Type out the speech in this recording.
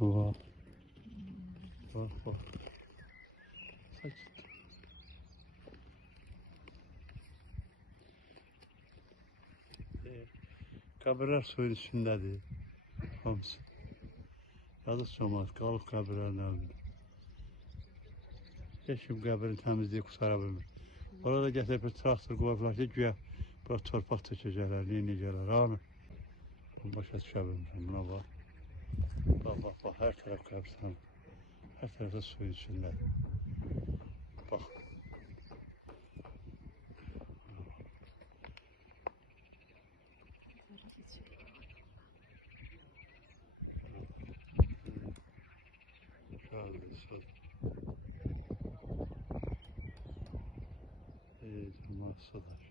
Bak. Bak bak. Sakit. Qəbirlər suyun içindədir. Hamısı. Yazıq cəmaət qalıb qəbirlərin önündə. Heç kim qəbirin təmizliyi qurtara bilmir. Orada gətirib bir traktor qoyublar ki, güya bura torpaq tökəcəklər, neynəyəcəklər, hanı? Başa düşə bilmirəm, buna bax. Bax, hər tərəf qəbirsən. Hər tərəfdə suyun içindədir. Bax. Şöyle. Cemaat sular.